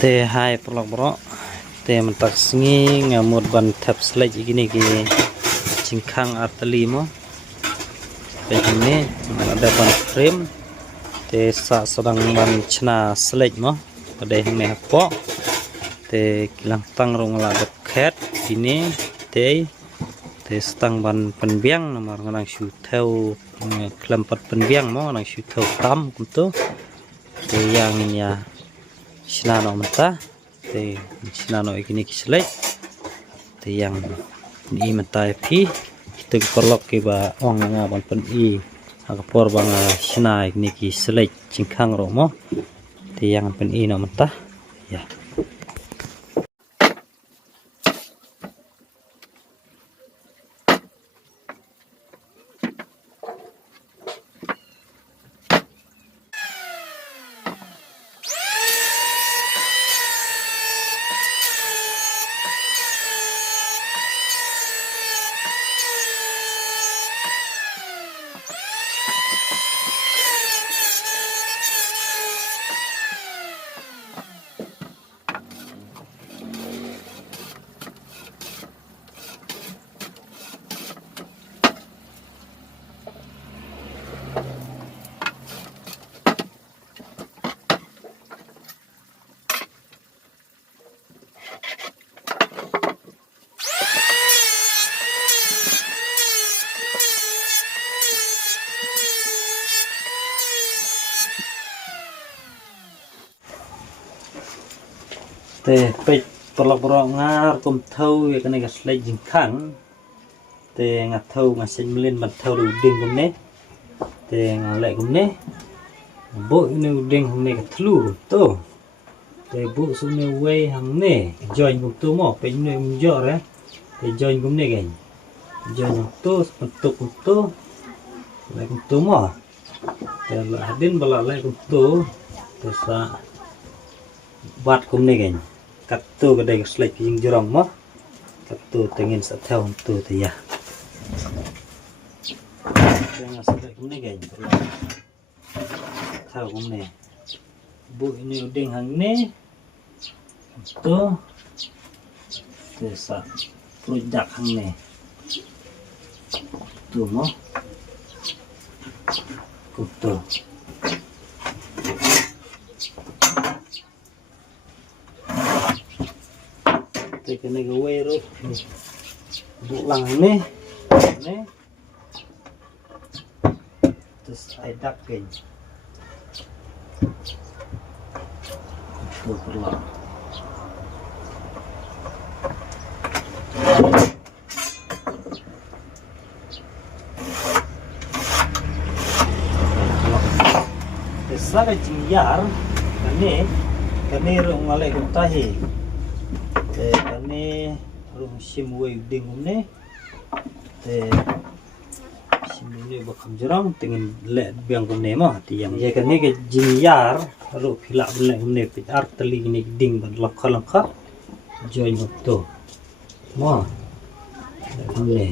Te hai paralok bro te mentak sengi ngamut ban tap slide gini ki jing khang arteli mo begini ada ban frame te sa sedang ban shna slide mo pada hne po te kilang tang rong la dot khet ini te stang ban penbiang nomor ngang shu theu klampat penbiang mo nang shu theu tam kuntu te yang ya shna no mata te shna no ikini kislek te yang ni mata phi te paralok ke ba ong nga ban pen I akapor bang shna ikini kislek jingkhang ro mo te yang pen I no mata ya te peit paralok bro ngar kum thau ye kane kislek jingkhang te nga thau nga sen melin ban thau ding kum ne te nga le kum ne bo ne ding kum ne thlu to te bu su ne we hang ne join kum tu mo pe ne jo re te join kum ne gen join to bentuk kum tu le kum tu mo te la hadin bala le kum tu te sa bat kum ne gen kat tu ke dai slek jing jorong mo kat tu tengin sa theo tu te ya tengah slek kum ne gen theo kum ne bu ini uding hang ne tu te sa produk hang ne tu mo kutu te kene ke we ro bu lang ne terus ai dak gen tu perlu sa cái chim yar cái này rong ngale cũng tahi cái này rong sim we ding ne te sim ne ba kham jarang tingin le biang cũng ne ma ti yang ye cái này cái chim yar ro phila le cũng ne pit ar tali ni ding ban lakha join hok to ma cũng ne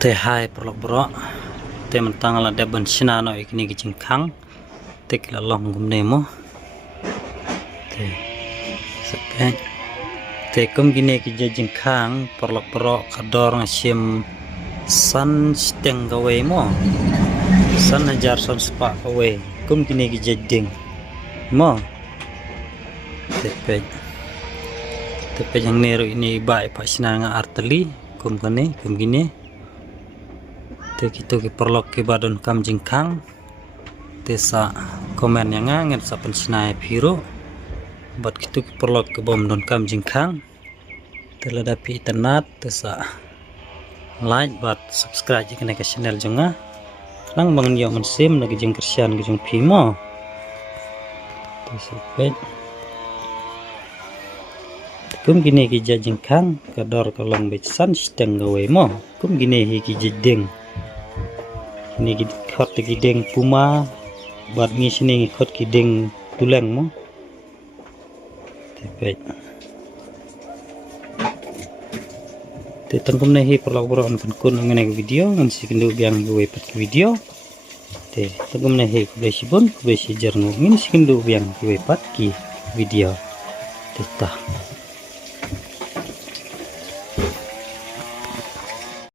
te hai paralok bro te mentang la de ban shna no ikni ki jing khang te kila long gum ne mo te sepen te kum gine ki jing khang paralok bro kador ngasim san steng gawe mo san hajar san spa gawe kum gine ki jading mo tepe yang nero ini baik pak sinanga arteli kum kane kum gini te gitu ki paralok ki badon kam jing khang te sa komen yang ngangen sa pensinai piro bat gitu ki paralok ki bom don kam jing khang te ladapi internet te sa like bat subscribe jika ke channel jonga lang bangun yo mensim lagi jing kersian ke jing pimo te sepet kum gini ki jing khang kador kalong besan steng gawe mo kum gini hi ki jiding ini ki khot ki deng puma bat ngi sini khot ki deng tuleng mo tepet te tangkum nei hi paralok bro an kun ngene video ngan sikindu biang gawe pat video te tangkum nei hi kubesi bon kubesi jarno ngin sikindu biang gawe pat ki video te ta